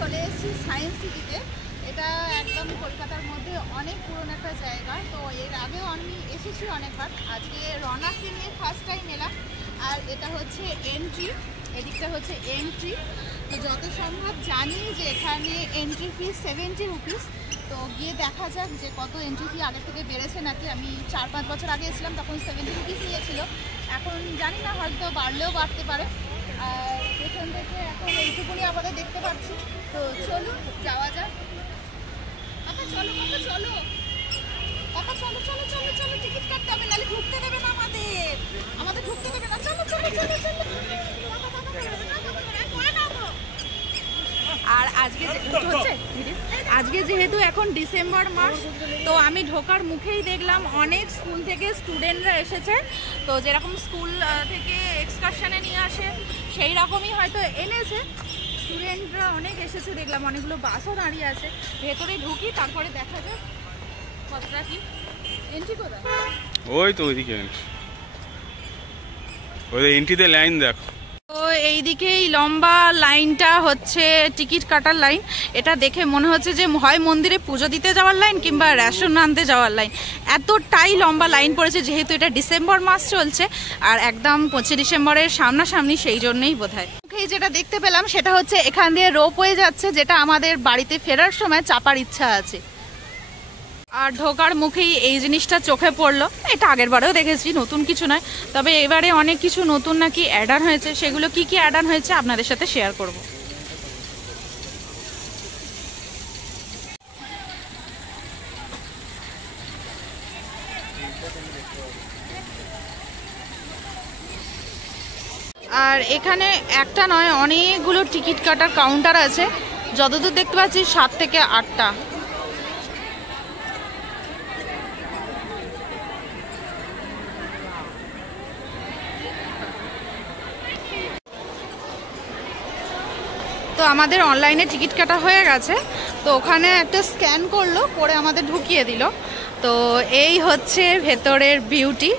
চলে এসেছি সায়েন্স সিটিতে। এটা একদম কলকাতার মধ্যে অনেক পুরনো একটা জায়গা। তো এর আগেও আমি এসেছি অনেকবার, আজকে রনাকে নিয়ে ফার্স্ট টাইম এলাম। আর এটা হচ্ছে এন্ট্রি, এদিকটা হচ্ছে এন্ট্রি। তো যত সম্ভব জানি যে এখানে এন্ট্রি ফিস 70 রুপিস। তো গিয়ে দেখা যাক যে কত এন্ট্রি ফি আগে থেকে বেড়েছে নাকি। আমি 4-5 বছর আগে এসেছিলাম, তখন 70 রুপিস নিয়েছিল। এখন জানি না, হয়তো বাড়লেও বাড়তে পারে। আর এখান থেকে এখন এইটুকুনি আমাদের দেখতে পাচ্ছি। তো চলুন যাওয়া যাক। চলো চলো চলো চলো চলো চলো, টিকিট কাটতে হবে, নাহলে ঢুকতে দেবে না, আমাদের ঢুকতে দেবে না। চলো চলো চলো চলো। আর আজকে যেহেতু এখন ডিসেম্বর মাস, তো আমি ঢোকার মুখেই দেখলাম অনেক স্কুল থেকে স্টুডেন্টরা এসেছে। তো যেরকম স্কুল থেকে এক্সকারশনে নিয়ে আসে সেই রকমই হয়তো এনেছে, স্টুডেন্টরা অনেক এসেছে দেখলাম, অনেকগুলো বাসও দাঁড়িয়ে আছে। ভেতরে ঢুকি, তারপরে দেখা যাক কতটা কি। এন্ট্রি কোথায়? ওই তো ওইদিকে ওই এন্ট্রিতে লাইন দেখো। তো এইদিকে এই লম্বা লাইনটা হচ্ছে টিকিট কাটার লাইন। এটা দেখে মনে হচ্ছে যে হয় মন্দিরে পুজো দিতে যাওয়ার লাইন কিংবা রেশন আনতে যাওয়ার লাইন। এতটাই লম্বা লাইন পড়েছে, যেহেতু এটা ডিসেম্বর মাস চলছে আর একদম 25 ডিসেম্বরের সামনাসামনি, সেই জন্যই বোধহয়। যেটা দেখতে পেলাম সেটা হচ্ছে এখান দিয়ে রোপওয়ে যাচ্ছে, যেটা আমাদের বাড়িতে ফেরার সময় চাপার ইচ্ছা আছে। আর ঢোকার মুখেই এই জিনিসটা চোখে পড়লো। এটা আগের বারেও দেখেছি, নতুন কিছু নয়। তবে এবারে অনেক কিছু নতুন নাকি অ্যাড অন হয়েছে। সেগুলো কি কি অ্যাড অন হয়েছে আপনাদের সাথে শেয়ার করব। আর এখানে একটা নয়, অনেকগুলো টিকিট কাটার কাউন্টার আছে। যতদূর দেখতে পাচ্ছি 7 থেকে 8টা। তো আমাদের অনলাইনে টিকিট কাটা হয়ে গেছে। তো ওখানে একটা স্ক্যান করলো, করে আমাদের ঢুকিয়ে দিল। তো এই হচ্ছে ভেতরের বিউটি,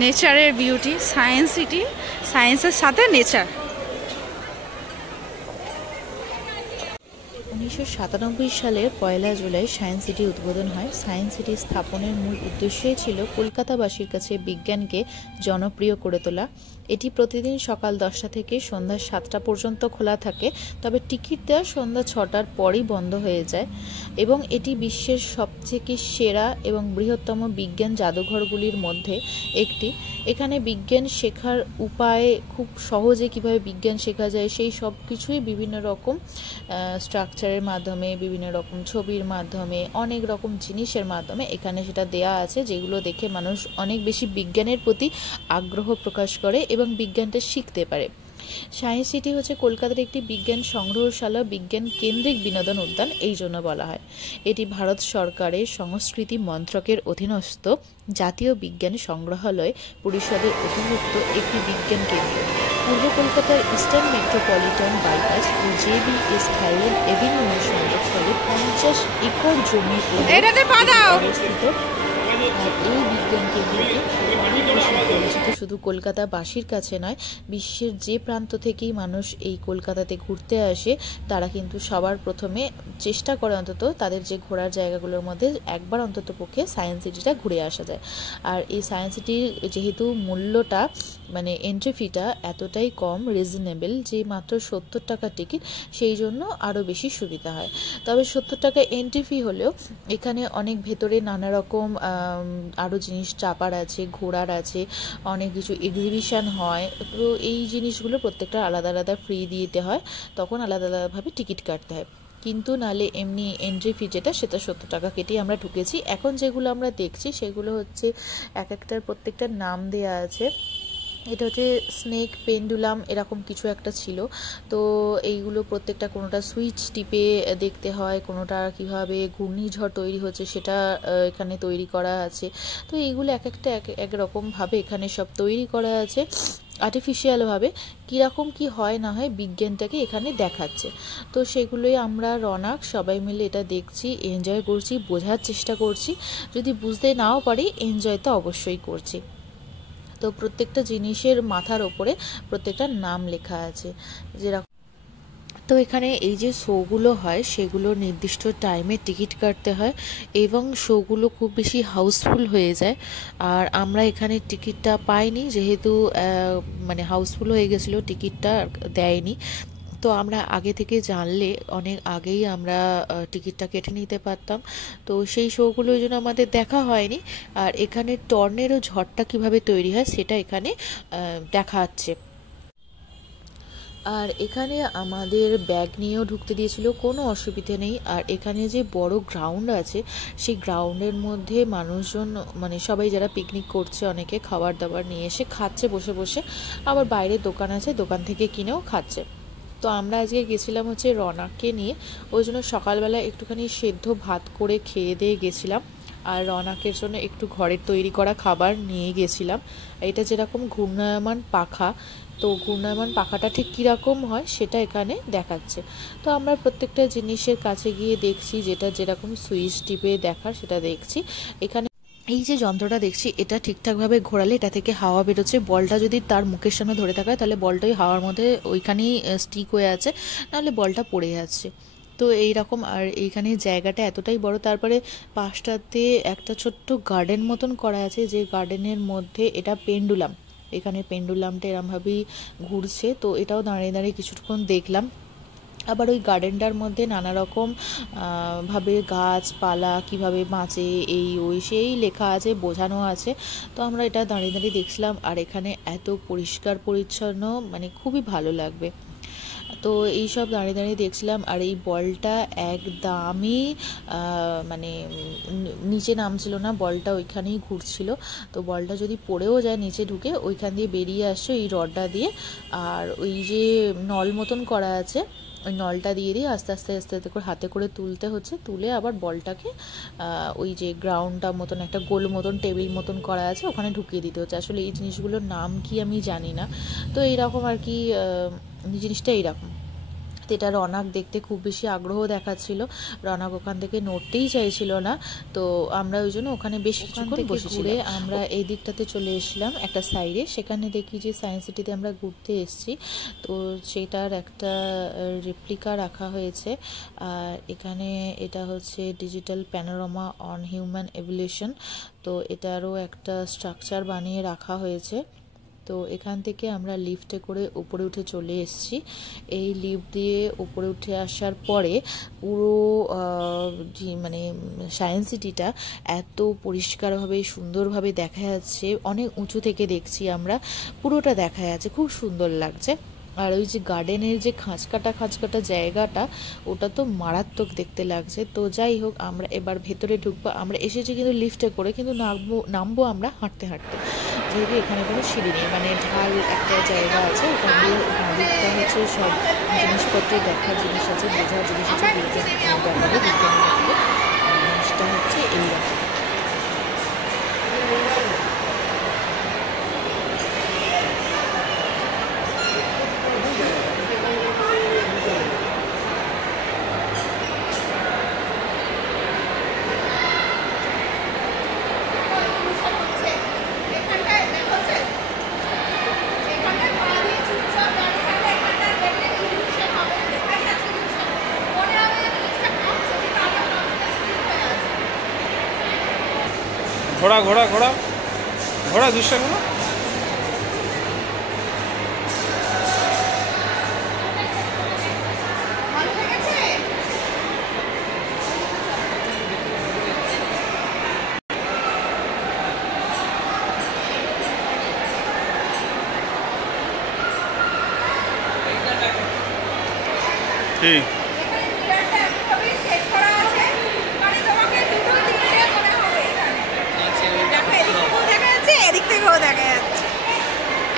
নেচারের বিউটি। সায়েন্স সিটি, সায়েন্সের সাথে নেচার। 1997 সালের 1 জুলাই সায়েন্স সিটি উদ্বোধন হয়। সায়েন্স সিটি স্থাপনের মূল উদ্দেশ্যই ছিল কলকাতাবাসীর কাছে বিজ্ঞানকে জনপ্রিয় করে তোলা। এটি প্রতিদিন সকাল 10টা থেকে সন্ধ্যা 7টা পর্যন্ত খোলা থাকে, তবে টিকিট দেওয়া সন্ধ্যা 6টার পরই বন্ধ হয়ে যায়। এবং এটি বিশ্বের সবথেকে সেরা এবং বৃহত্তম বিজ্ঞান জাদুঘরগুলির মধ্যে একটি। এখানে বিজ্ঞান শেখার উপায়, খুব সহজে কিভাবে বিজ্ঞান শেখা যায় সেই সব কিছুই বিভিন্ন রকম স্ট্রাকচারের মাধ্যমে, বিভিন্ন রকম ছবির মাধ্যমে, অনেক রকম জিনিসের মাধ্যমে এখানে সেটা দেয়া আছে, যেগুলো দেখে মানুষ অনেক বেশি বিজ্ঞানের প্রতি আগ্রহ প্রকাশ করে এবং বিজ্ঞানটা শিখতে পারে। সায়েন্স সিটি হচ্ছে কলকাতার একটি বিজ্ঞান সংগ্রহশালা, বিজ্ঞান কেন্দ্রিক বিনোদন উদ্যান এই জন্য বলা হয়। এটি ভারত সরকারের সংস্কৃতি মন্ত্রকের অধীনস্থ জাতীয় বিজ্ঞান সংগ্রহালয় পরিষদের অধিভুক্ত একটি বিজ্ঞান কেন্দ্র। পূর্ব কলকাতার ইস্টার্ন মেট্রোপলিটন বাইপাস ও জেবিএস হাইওয়ে এভিনিউয়ের সংযোগস্থলে 50 একর জমির অবস্থিত। আর এই বিজ্ঞান কেন্দ্রটি অনেক বেশি পরিচিত শুধু কলকাতাবাসীর কাছে নয়, বিশ্বের যে প্রান্ত থেকেই মানুষ এই কলকাতাতে ঘুরতে আসে তারা কিন্তু সবার প্রথমে চেষ্টা করে অন্তত তাদের যে ঘোরার জায়গাগুলোর মধ্যে একবার অন্তত পক্ষে সায়েন্স সিটিটা ঘুরে আসা যায়। আর এই সায়েন্স সিটির যেহেতু মূল্যটা মানে এন্ট্রি ফিটা এতটাই কম, রিজনেবল, যে মাত্র 70 টাকা টিকিট, সেই জন্য আরও বেশি সুবিধা হয়। তবে 70 টাকা এন্ট্রি ফি হলেও এখানে অনেক ভেতরে নানা রকম আরও জিনিস চাপার আছে, ঘোরার আছে, অনেক কিছু এক্সিবিশন হয়। তো এই জিনিসগুলো প্রত্যেকটা আলাদা আলাদা ফ্রি দিতে হয়, তখন আলাদা আলাদাভাবে টিকিট কাটতে হয়। কিন্তু নালে এমনি এন্ট্রি ফি যেটা, সেটা 70 টাকা কেটেই আমরা ঢুকেছি। এখন যেগুলো আমরা দেখছি সেগুলো হচ্ছে এক একটার প্রত্যেকটার নাম দেয়া আছে। এটা হচ্ছে স্নেক পেন্ডুলাম এরকম কিছু একটা ছিল। তো এইগুলো প্রত্যেকটা কোনোটা সুইচ টিপে দেখতে হয়, কোনোটা কীভাবে ঘূর্ণিঝড় তৈরি হচ্ছে সেটা এখানে তৈরি করা আছে। তো এইগুলো এক একটা এক রকমভাবে এখানে সব তৈরি করা আছে আর্টিফিশিয়ালভাবে। কীরকম কি হয় না হয় বিজ্ঞানটাকে এখানে দেখাচ্ছে। তো সেগুলোই আমরা রনাক সবাই মিলে এটা দেখছি, এনজয় করছি, বোঝার চেষ্টা করছি। যদি বুঝতে নাও পারি, এনজয় তো অবশ্যই করছি। তো প্রত্যেকটা জিনিসের মাথার ওপরে প্রত্যেকটা নাম লেখা আছে, যেরকম তো এখানে এই যে শোগুলো হয় সেগুলো নির্দিষ্ট টাইমে টিকিট কাটতে হয় এবং শোগুলো খুব বেশি হাউসফুল হয়ে যায়। আর আমরা এখানে টিকিটটা পাইনি, যেহেতু মানে হাউসফুল হয়ে গেছিলো, টিকিটটা দেয়নি। তো আমরা আগে থেকে জানলে অনেক আগেই আমরা টিকিটটা কেটে নিতে পারতাম। তো সেই শোগুলো ওই জন্য আমাদের দেখা হয়নি। আর এখানে টর্নেডো ঝড়টা কিভাবে তৈরি হয় সেটা এখানে দেখাচ্ছে। আর এখানে আমাদের ব্যাগ নিয়েও ঢুকতে দিয়েছিল, কোনো অসুবিধে নেই। আর এখানে যে বড় গ্রাউন্ড আছে সেই গ্রাউন্ডের মধ্যে মানুষজন, মানে সবাই যারা পিকনিক করছে, অনেকে খাবার দাবার নিয়ে এসে খাচ্ছে বসে বসে, আবার বাইরে দোকান আছে, দোকান থেকে কিনেও খাচ্ছে। তো আমরা আজকে গেছিলাম হচ্ছে রনাককে নিয়ে, ওই জন্য সকালবেলা একটুখানি সেদ্ধ ভাত করে খেয়ে দিয়ে গেছিলাম। আর রনাকের জন্য একটু ঘরের তৈরি করা খাবার নিয়ে গেছিলাম। এটা যেরকম ঘূর্ণায়মান পাখা, তো ঘূর্ণায়মান পাখাটা ঠিক কীরকম হয় সেটা এখানে দেখাচ্ছে। তো আমরা প্রত্যেকটা জিনিসের কাছে গিয়ে দেখছি, যেটা যেরকম সুইচ টিপে দেখার সেটা দেখছি। এখানে এই যে যন্ত্রটা দেখছি, এটা ঠিকঠাকভাবে ঘোরালে এটা থেকে হাওয়া বেরোচ্ছে। বলটা যদি তার মুখের সামনে ধরে থাকা হয় তাহলে বলটা ওই হাওয়ার মধ্যে ওইখানেই স্টিক হয়ে আছে, নাহলে বলটা পড়ে যাচ্ছে। তো এই রকম। আর এইখানে জায়গাটা এতটাই বড়, তারপরে পাশটাতে একটা ছোট্ট গার্ডেন মতন করা আছে, যে গার্ডেনের মধ্যে এটা পেন্ডুলাম, এখানে পেন্ডুলামটা এরমভাবেই ঘুরছে। তো এটাও দাঁড়িয়ে দাঁড়িয়ে কিছুক্ষণ দেখলাম। আবার ওই গার্ডেনটার মধ্যে নানা রকম ভাবে গাছপালা কিভাবে বাঁচে, এই ওই সেই লেখা আছে, বোঝানো আছে। তো আমরা এটা দাঁড়িয়ে দাঁড়িয়ে দেখছিলাম। আর এখানে এত পরিষ্কার পরিচ্ছন্ন, মানে খুবই ভালো লাগবে। তো এই সব দাঁড়িয়ে দাঁড়িয়ে দেখছিলাম। আর এই বলটা একদমই মানে নিচে নামছিল না, বলটা ওইখানেই ঘুরছিল। তো বলটা যদি পড়েও যায় নিচে ঢুকে, ওইখান দিয়ে বেরিয়ে আসছে এই রডটা দিয়ে। আর ওই যে নল মতন করা আছে, ওই নলটা দিয়ে দিয়ে আস্তে আস্তে আস্তে আস্তে করে হাতে করে তুলতে হচ্ছে, তুলে আবার বলটাকে ওই যে গ্রাউন্ডটা মতন একটা গোল মতন টেবিল মতন করা আছে ওখানে ঢুকিয়ে দিতে হচ্ছে। আসলে এই জিনিসগুলোর নাম কি আমি জানি না। তো এইরকম আর কি, জিনিসটা এইরকম। তো এটা রনাক দেখতে খুব বেশি আগ্রহ দেখাচ্ছিল, রনাক ওখান থেকে নড়তেই চাইছিল না। তো আমরা ওই জন্য ওখানে বেশ কিছুক্ষণ বসেছিলাম। আমরা এই দিকটাতে চলে এসেছিলাম একটা সাইডে, সেখানে দেখি যে সায়েন্স সিটিতে আমরা ঘুরতে এসেছি। তো সেটার একটা রেপ্লিকা রাখা হয়েছে। আর এখানে এটা হচ্ছে digital panorama on human evolution. তো এটারও একটা স্ট্রাকচার বানিয়ে রাখা হয়েছে। তো এখান থেকে আমরা লিফটে করে উপরে উঠে চলে এসেছি। এই লিফট দিয়ে উপরে উঠে আসার পরে পুরো মানে সায়েন্স সিটিটা এত পরিষ্কারভাবে সুন্দরভাবে দেখা যাচ্ছে, অনেক উঁচু থেকে দেখছি আমরা, পুরোটা দেখা যাচ্ছে, খুব সুন্দর লাগছে। আর ওই যে গার্ডেনের যে খাঁচকাটা জায়গাটা, ওটা তো মারাত্মক দেখতে লাগছে। তো যাই হোক, আমরা এবার ভেতরে ঢুকবো। আমরা এসেছি কিন্তু লিফটে করে, কিন্তু নামবো আমরা হাঁটতে হাঁটতে, যেহেতু এখানে কোনো সিঁড়ি নেই, মানে ঢাল একটা জায়গা আছে, ওখান দিয়ে দিকটা হচ্ছে সব জিনিসপত্র দেখার জিনিস আছে, বোঝার জিনিস আছে, জিনিসটা হচ্ছে এইরকম। ঘোড়া ঘোড়া ঘোড়া ঘোড়া দৃশ্যগুলো ঠিক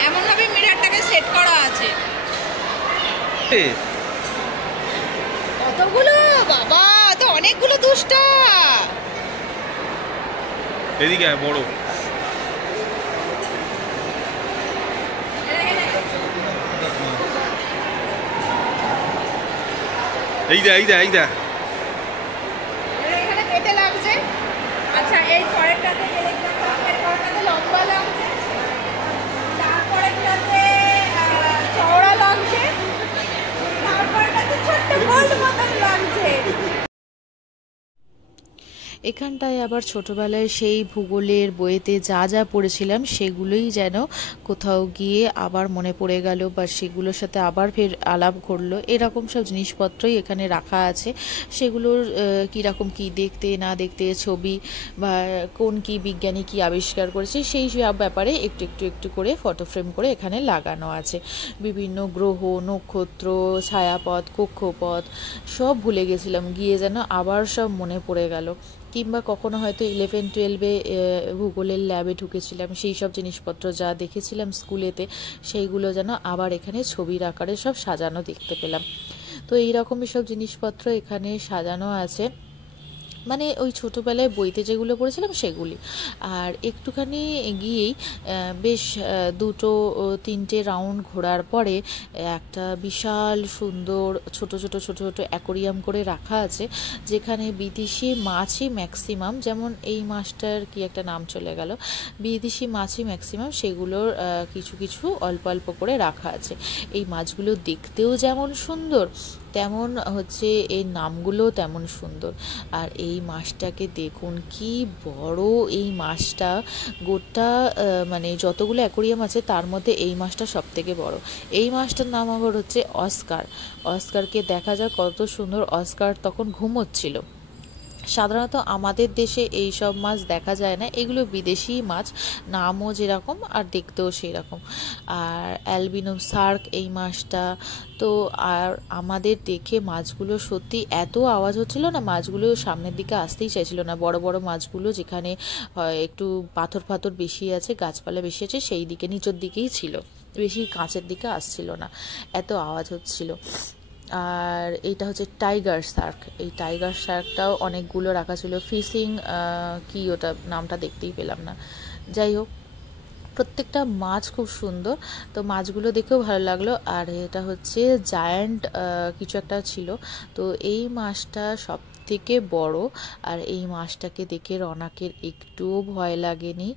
এমন ভাবে মিররটাকে সেট করা আছে। কতগুলো বাবা, তো অনেকগুলো দুষ্টা। এদিকে বড় এইটা এখানে কেটে লাগছে। আচ্ছা, এই পরেরটাতে লম্বা লাগছে, তারপরেরটাতে চওড়া লাগছে, তারপরে এখানটায় আবার ছোটবেলায় সেই ভূগোলের বইতে যা যা পড়েছিলাম সেগুলোই যেন কোথাও গিয়ে আবার মনে পড়ে গেল, বা সেগুলোর সাথে আবার ফের আলাপ করলো। এরকম সব জিনিসপত্রই এখানে রাখা আছে। সেগুলোর কীরকম কী দেখতে না দেখতে, ছবি বা কোন কি বিজ্ঞানী কি আবিষ্কার করেছে সেই সব ব্যাপারে একটু একটু একটু করে ফটো ফ্রেম করে এখানে লাগানো আছে। বিভিন্ন গ্রহ, নক্ষত্র, ছায়াপথ, কক্ষপথ সব ভুলে গেছিলাম, গিয়ে যেন আবার সব মনে পড়ে গেল। কিংবা কখনো হয়তো 11-12-এ ভূগোলের ল্যাবে ঢুকেছিলাম, সেই সব জিনিসপত্র যা দেখেছিলাম স্কুলেতে সেইগুলো যেন আবার এখানে ছবির আকারে সব সাজানো দেখতে পেলাম। তো এইরকমই সব জিনিসপত্র এখানে সাজানো আছে, মানে ওই ছোটোবেলায় বইতে যেগুলো পড়েছিলাম সেগুলি। আর একটুখানি গিয়েই বেশ 2-3টে রাউন্ড ঘোরার পরে একটা বিশাল সুন্দর ছোট ছোট অ্যাকোরিয়াম করে রাখা আছে, যেখানে বিদেশি মাছই ম্যাক্সিমাম, যেমন এই মাছটার কি একটা নাম চলে গেল, বিদেশি মাছই ম্যাক্সিমাম, সেগুলোর কিছু কিছু অল্প অল্প করে রাখা আছে। এই মাছগুলো দেখতেও যেমন সুন্দর, তেমন হচ্ছে এর নামগুলোও তেমন সুন্দর। আর এই মাছটাকে দেখুন কি বড় এই মাছটা, গোটা মানে যতগুলো অ্যাকোরিয়াম আছে তার মধ্যে এই মাছটা সব থেকে বড়। এই মাছটার নাম আবার হচ্ছে অস্কার। অস্কারকে দেখা যায় কত সুন্দর, অস্কার তখন ঘুমোচ্ছিল। সাধারণত আমাদের দেশে এই সব মাছ দেখা যায় না, এগুলো বিদেশি মাছ, নামও যেরকম আর দেখতেও সেই রকম। আর অ্যালবিনো শার্ক এই মাছটা তো, আর আমাদের দেখে মাছগুলো সত্যি এত আওয়াজ হচ্ছিল না, মাছগুলো সামনের দিকে আসতেই চাইছিল না। বড় বড় মাছগুলো যেখানে একটু পাথর বেশি আছে, গাছপালা বেশি আছে, সেই দিকে নিচের দিকেই ছিল, বেশি কাছের দিকে আসছিল না, এত আওয়াজ হচ্ছিল। আর এইটা হচ্ছে টাইগার শার্ক। এই টাইগার শার্কটাও অনেকগুলো রাখা ছিল, ফিশিং কি ওটা নামটা দেখতেই পেলাম না। যাই হোক, প্রত্যেকটা মাছ খুব সুন্দর, তো মাছগুলো দেখেও ভালো লাগলো। আর এটা হচ্ছে জায়ান্ট কিছু একটা ছিল, তো এই মাছটা সব থেকে বড়। আর এই মাছটাকে দেখে রনাকের একটুও ভয় লাগেনি।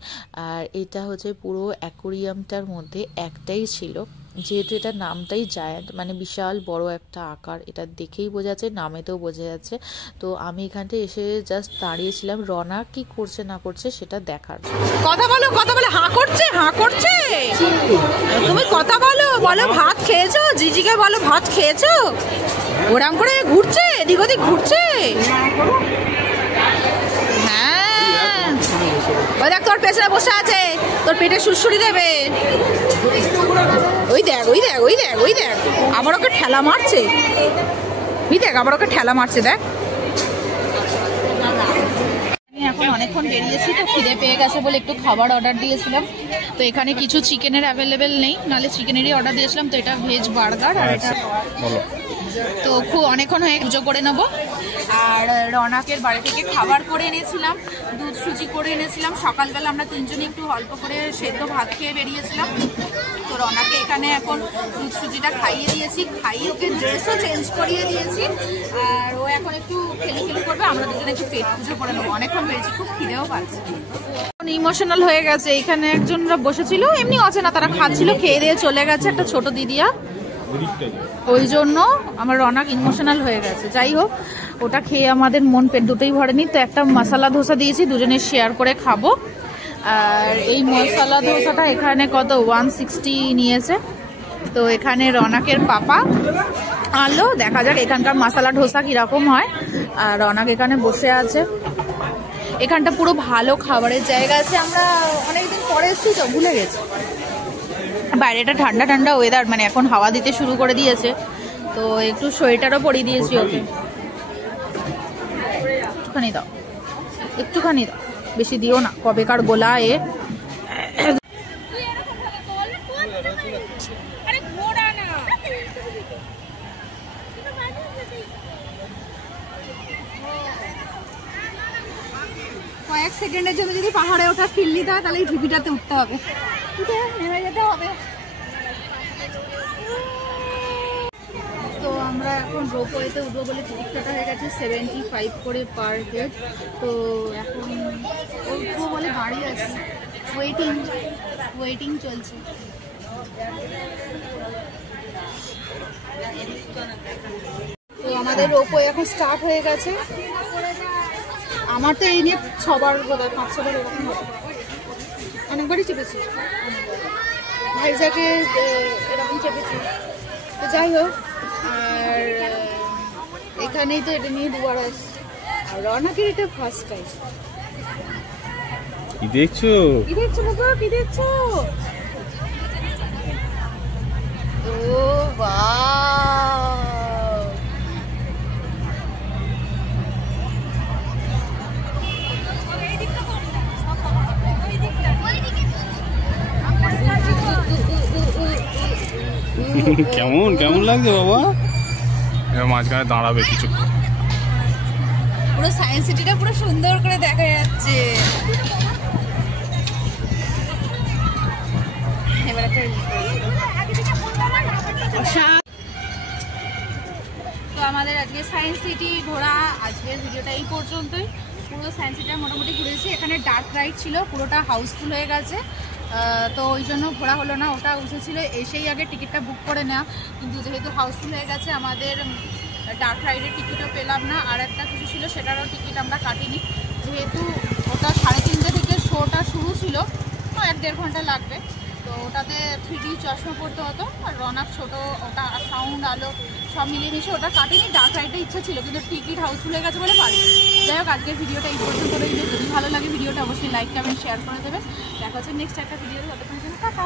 আর এটা হচ্ছে পুরো অ্যাকোরিয়ামটার মধ্যে একটাই ছিল, যেহেতু এটা নামটাই জায়ান্ট, মানে বিশাল বড় একটা আকার, এটা দেখেই বোঝা যাচ্ছে, নামেতেও বোঝা যাচ্ছে। তো আমি এখানটায় এসে জাস্ট দাঁড়িয়েছিলাম রনা কি করছে না করছে সেটা দেখার। কথা বলো, হাঁ করছে। তুমি কথা বলো, ভাত খেয়েছো? জিজিকে বলো ভাত খেয়েছো? ওরম করে ঘুরছে, এদিক ওদিক ঘুরছে। হ্যাঁ, ওই দেখ তোর পেছনে বসে আছে, তোর পেটে সুড়সুড়ি দেবে। ওই দেখ আবার ওকে ঠেলা মারছে, দেখ। এখন অনেকক্ষণ বেরিয়েছি, তো খিদে পেয়ে গেছে বলে একটু খাবার অর্ডার দিয়েছিলাম। তো এখানে কিছু চিকেনের অ্যাভেলেবেল নেই, নাহলে চিকেনেরই অর্ডার দিয়েছিলাম। তো এটা ভেজ বার্গার, আর এটা তো খুব অনেকক্ষণ হয়ে পুজো করে নেবো। আর রনাকের বাড়ি থেকে খাবার করে এনেছিলাম, দুধ সুজি করে এনেছিলাম। সকালবেলা আমরা তিনজনে একটু অল্প করে সেদ্ধ ভাত খেয়ে বেরিয়েছিলাম। তো রনাকে এখানে এখন দুধ সুজিটা খাইয়ে দিয়েছি, খাইয়ে ওকে ড্রেসও চেঞ্জ করিয়ে দিয়েছি। আর ও এখন একটু খেলি করবে, আমরা দুজনে একটু পেট পুজো করে নেবো। অনেকক্ষণ হয়েছি, খুব খিদেও পাচ্ছে। ইমোশনাল হয়ে গেছে। এখানে একজনরা বসেছিল, এমনি অচেনা, তারা খাচ্ছিল, খেয়ে দিয়ে চলে গেছে, একটা ছোট দিদিয়া। ওই জন্য আমার রনাক ইমোশনাল হয়ে গেছে। যাই হোক, ওটা খেয়ে আমাদের মন পেট দুটোই ভরেনি। তো একটা মশলা ধোসা দিয়েছি, দুজনে শেয়ার করে খাবো। আর এই মশলা ধোসাটা এখানে কত 160 নিয়েছে। তো এখানে রনাকের পাপা আনলো, দেখা যাক এখানকার মশলা ধোসা কিরকম হয়। আর রনাক এখানে বসে আছে। এখানটা পুরো ভালো খাবারের জায়গা আছে, আমরা অনেকদিন পরে এসেছি তো ভুলে গেছি। বাইরেটা ঠান্ডা ওয়েদার, মানে এখন হাওয়া দিতে শুরু করে দিয়েছে, তো একটু সোয়েটারও পরিয়ে দিয়েছি ওকে। একটুখানি দাও, বেশি দিও না, কবেকার গোলা এ। কয়েক সেকেন্ডের জন্য যদি পাহাড়ে ওঠা ফিল নিতে হয়, তাহলে এই ঢিপিটাতে উঠতে হবে, নেমে যেতে হবে। তো আমরা এখন রোপওয়েতে উঠবো বলে টিকিট কাটা হয়ে গেছে 75 করে পার হেড। তো এখন উঠবো বলে গাড়ি আছে, ওয়েটিং চলছে। তো আমাদের রোপওয়ে এখন স্টার্ট হয়ে গেছে। আমার তো এই নিয়ে 6 বার বোধহয় 5-6 বার এরকম হবে, অনেকবারই চেপেছি। ভাইজাকে এরকম চেপেছি। তো যাই হোক, আর এখানেই তো এটা নিয়ে 2 বার আসছি। আর রওনাকে এটা ফার্স্ট টাইম। কি দেখছো? কি দেখছো বাবা, কি দেখছো? ও বাও, কেমন কেমন লাগছে বাবা? এবার মাঝখানে দাঁড়াবে কিছু। পুরো সায়েন্স সিটিটা পুরো সুন্দর করে দেখা যাচ্ছে। এবার একটা তো আমাদের আজকে সায়েন্স সিটি ঘোরা, আজকের ভিডিওটা এই পর্যন্তই। পুরো সায়েন্স সিটিটা মোটামুটি ঘুরেছি। এখানে ডার্ক রাইড ছিল, পুরোটা হাউসফুল হয়ে গেছে, তো ওই জন্য ঘোরা হলো না। ওটা উঠেছিল এসেই আগে টিকিটটা বুক করে নেওয়া, কিন্তু যেহেতু হাউসফুল হয়ে গেছে আমাদের ডার্ক রাইডের টিকিটও পেলাম না। আর একটা কিছু ছিল সেটারও টিকিট আমরা কাটিনি, যেহেতু ওটা 3:30 থেকে শোটা শুরু ছিল, 1-1.5 ঘন্টা লাগবে। তো ওটাতে 3D চশমা পড়তে হতো, আর রনাক ছোটো, ওটা সাউন্ড আলো সব মিলিয়ে মিশে ওটা কাটিনি। ডার্ক রাইডের ইচ্ছা ছিল, কিন্তু টিকিট হাউসফুল হয়ে গেছে বলে পারি। যাই হোক, আজকের ভিডিওটা এই পর্যন্ত রইল। যদি ভালো লাগে ভিডিওটা অবশ্যই লাইক কমেন্ট শেয়ার করে দেবেন। দেখা হচ্ছে নেক্সট একটা ভিডিওতে। ততক্ষণের জন্য টাটা।